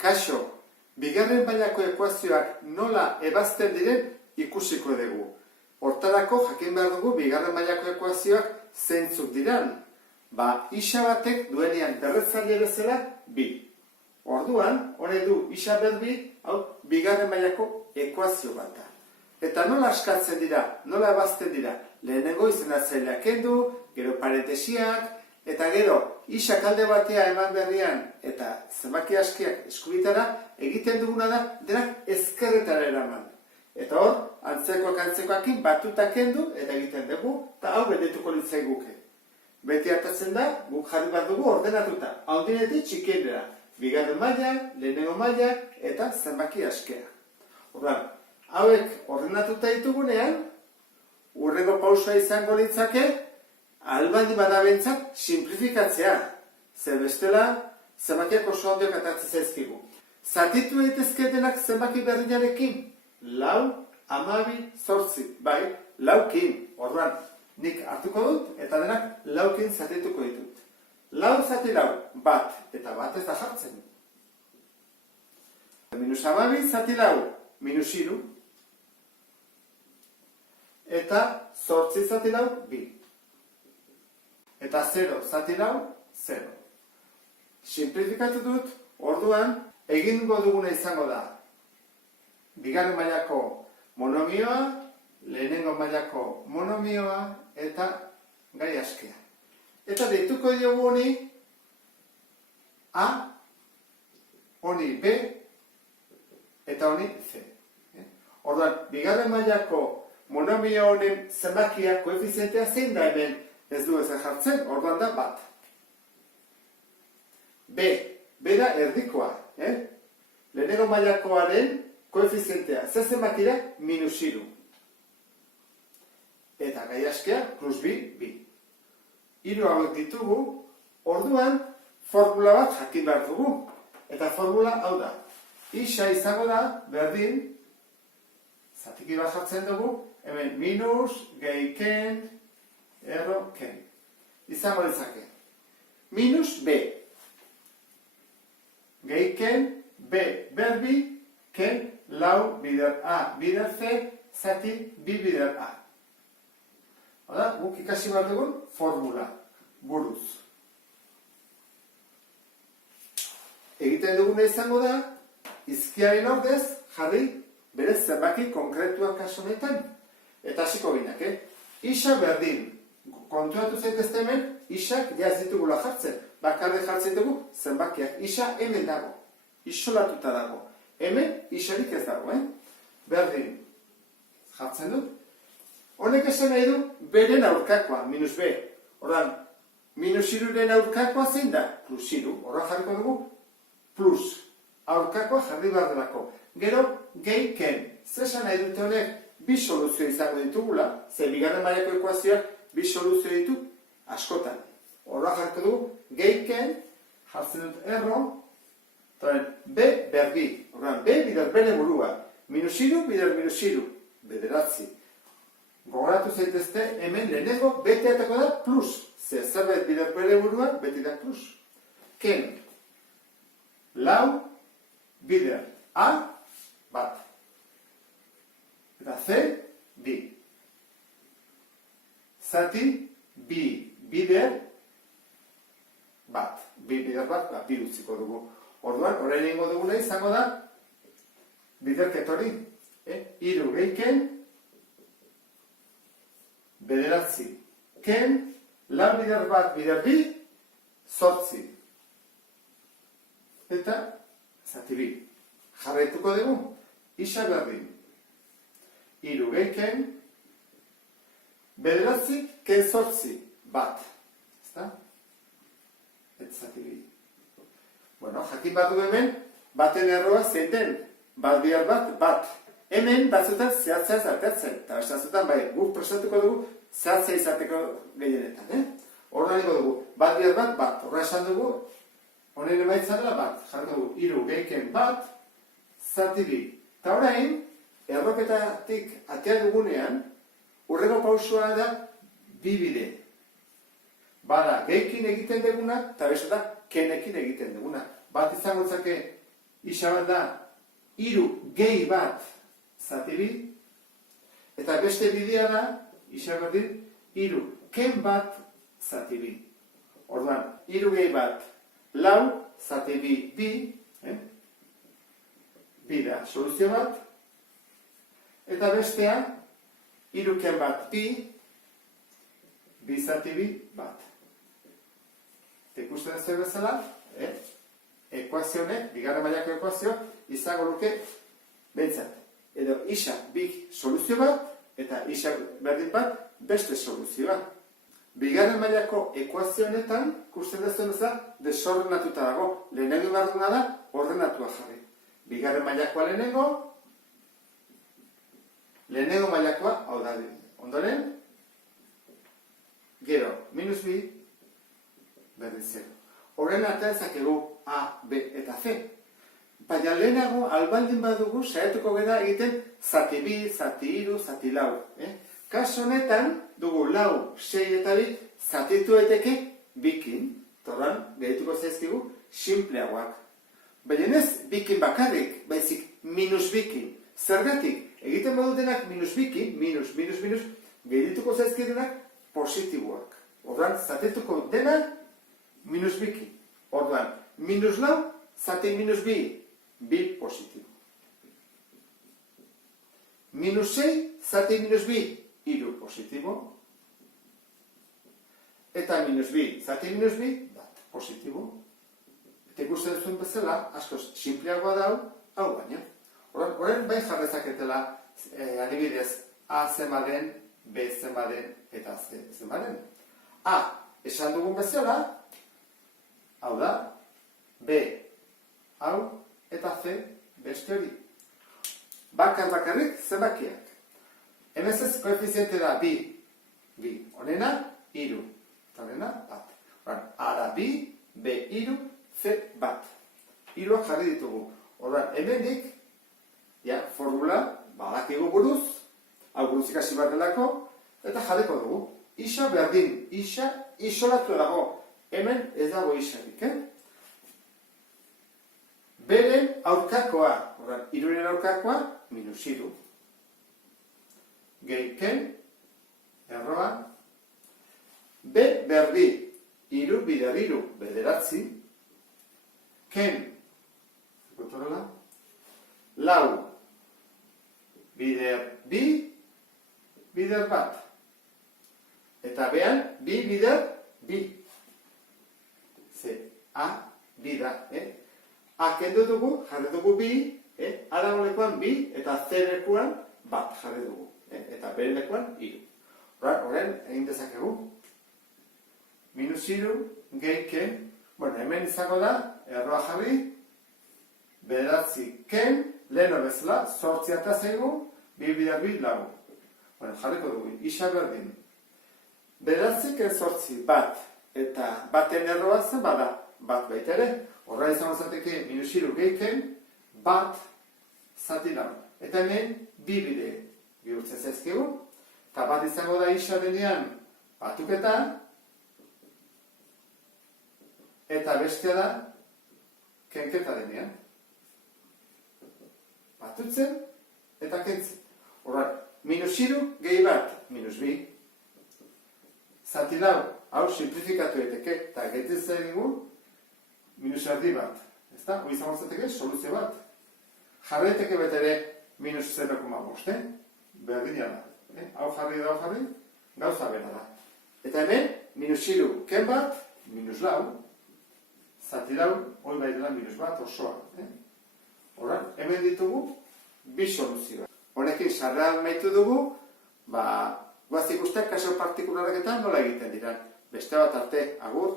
Kaixo, bigarren mailako ekuazioak nola ebazten diren ikusiko dugu. Hortarako jakin behar dugu bigarren mailako ekuazioak zeintzuk diran. Isa batek duenean berretzaile bezala bi. Orduan, hori du isa berbi, hau bigarren mailako ekuazio bat da. Eta nola askatzen dira, nola ebazten dira, lehenengo izendatzaileak kendu, gero parentesiak, eta gero isak alde batea eman berrian eta zenbaki askiak eskubitara egiten duguna da denak ezkerretara eraman. Eta hor, antzekoakin batuta kendu eta egiten dugu, eta hau betetuko litzaiguke. Beti hartatzen da, guk jarri bat dugu ordenatuta, handinetik txikienera, bigarren maila, lehenengo maila eta zenbaki askea. Orduan, hauek ordenatuta ditugunean, hurrengo pausoa izango litzake, albandi badabentzat simplifikatzea. Zer bestela, zenbakiak oso handiak atatzen zaizkigu. Zatitu daitezketenak zenbaki berdinarekin, 4, 12, 8, bai, 4kin. Orduan, nik hartuko dut, eta denak 4kin zatituko ditut. 4 zati 4, bat, eta bat ez da jartzen. -12 zati 4, -3. Eta 8 zati 4, 2. Eta 0 zati 4, 0. Simplifikatu dut, orduan, egingo duguna izango da. Bigarren mailako monomioa, lehenengo mailako monomioa, eta gai askea. Eta deituko diogu honi A, honi B, eta honi C. Orduan, bigarren mailako monomio honen zenbakia koefizientea zein da hemen ez du ezer jartzen, orduan da bat. B da erdikoa. Lehenengo mailakoaren koefizientea ze zenbakira -3. Eta gai askea plus bi. 3 hauek ditugu, orduan formula bat jakin behar dugu. Eta formula hau da. Isa izango da, berdin, zatiki bat jartzen dugu, hemen minus, gehi ken, erro, ken. Izango ditzake. Minus B. Gehi ken, B berbi, ken, lau bider A, bider C, zati, bi bider A. Hala, guk ikasi behar dugun formula, buruz. Egiten duguna izango da, izkiaren ordez jarri bere zenbaki konkretuak kasu honetan. Eta hasiko ginak, Isa berdin, kontuatu zaitezte hemen, isak jaz ditugula jartzen. Bakarrik jartzen dugu zenbakiak. Isa hemen dago, isolatuta dago. Hemen isarik ez dago, Berdin, jartzen dut. Honek esan nahi du, beren aurkakoa, minus B. Horan, -3-ren aurkakoa zein da? +3. Horra jarriko dugu, plus. Aurkakoa jarri behar delako. Gero, gehi ken. Zesan nahi dute honek, bi soluzio izango ditugula, ze bigarren mailako ekuazioak bi soluzio ditu askotan. Horra jarriko dugu, gehi ken, jartzen dut erro, B berbi. Horan, B bider bere burua. -3 bider -3. Bederatzi. Gogoratu zaitezte, hemen lehenengo bete atako da plus. Zerbait bider bere burua, beti da plus. Ken. Lau bider A, bat. Eta C, bi. Zati, bi bider, bat. Bi bider bat, bi utziko dugu. Orduan, orain egingo duguna izango da, biderket hori. 3 gehi ken, bederatzi. Ken, lau bider bat, bider bi, 8. Eta, zati bi. Jarraituko dugu, isa berdin. 3 gehi ken, bederatzi, ken 8, bat. Ezta? Eta zati bi. Bueno, jakin bat du hemen, baten erroa zein den. Bat bihar bat, bat. Hemen batzutan zehatzea zartatzen. Eta bestazutan, bai, guk prestatuko dugu zehatzea izateko gehienetan. Horra niko dugu, bat bihar bat, bat. Horra esan dugu, honen emaitza dela bat. Jarko dugu, 3 gehi ken bat, zati bi. Eta orain, erroketatik atea dugunean, hurrengo pausua da, bi bide. Bada, gehikin egiten duguna, eta besta da, kenekin egiten duguna. Bat izango zake Isa bat da, hiru gehi bat zati bi, eta beste bidea da, isa berdin, hiru ken bat zati bi. Orduan, hiru gehi bat, lau, zati bi, bi, bi da soluzio bat, eta bestea, hiru ken bat bi, bi zati bi bat. Ikusten ez zer bezala, ekuazio honek, bigarren mailako ekuazio, izango luke behintzat. Edo isa bik soluzio bat, eta isa berdin bat beste soluzioa. Bigarren mailako ekuazio honetan, ikusten ez bezala, desordenatuta dago. Lehenengo behar duna da, ordenatua jarri. Bigarren mailakoa lehenengo mailakoa, hau da, ondoren, gero, minus bi, berdin zero. Horren artean zakegu A, B eta C. Baina lehenago, albaldin badugu, saiatuko gara egiten zati bi, zati hiru, zati lau. Kaso honetan, dugu lau, sei eta bi, zatitu eteke bikin. Torran, gehituko zaizkigu, simpleagoak. Baina ez bikin bakarrik, baizik minus bikin. Zergatik, egiten badutenak minus bikin, minus, gehituko zaizkidenak positiboak. Orduan, zatituko denak, minus biki. Orduan, minus lau, zati minus bi, bi positibo. Minus sei, zati minus bi, hiru positibo. Eta minus bi, zati minus bi, bat positibo. Eta ikusten zuen bezala, askoz simpleagoa da hau baina. Horren bai jarrezaketela, adibidez, A zenba den, B zenba den, eta C zenba den. A, esan dugun bezala, hau da, B, hau, eta C, beste hori. Bakarrik zenbakiak. Hemen ez koefiziente da bi, honena, hiru, eta honena, bat. A da bi, B, hiru, C, bat. Hiruak jarri ditugu. Orduan, hemendik, formula, badakigu buruz, hau buruz ikasi bat delako, eta jarriko dugu. Isa berdin, isa isolatu dago. Hemen ez dago isarik, Beren aurkakoa, hiruren aurkakoa, minus hiru. Gehiken, erroa. B berdi, hiru bider hiru, bederatzi. Ken, ikutorela. Lau, bider bi, bider bat. Eta behan, bi bider bi. Ze, A, bi da, A kendu dugu, jarri dugu bi, A dagoelekoan bi, eta C lekuan bat jarri dugu. Eta B lekuan hiru. Horren, egin dezakegu. Minus hiru, gehiken, hemen izango da, erroa jarri, bederatzi ken, leheno bezala, zortzi eta zeigu, bi bider bi lau. Jarriko dugu, isa berdin. Bederatzik zortzi bat, eta baten erroa zen bada, bat baita ere, horra izango zateke minus hiru gehiken, bat zati lau. Eta hemen, bi bide bihurtzen zaizkigu, eta bat izango da isa denean batuketa, eta bestea da kenketa denean. Batutzen eta kentzen. Horra, minus hiru gehi bat, minus bi. Zati lau, hau simplifikatu eteke, eta gehitzen zaigu, minus erdi bat. Ezta? Hoi izango zateke, soluzio bat. Jarreteke betere minus 0,5, berdina da. Hau jarri da, hau jarri, gauza bera da. Eta hemen, minus hiru ken bat, minus lau, zati lau, hoi bai dela minus bat, osoa. Horra, hemen ditugu, bi soluzioa. Honekin sarrean maitu dugu, guaz ikustea kaso partikulareketan nola egiten dira. Beste bat arte, agur.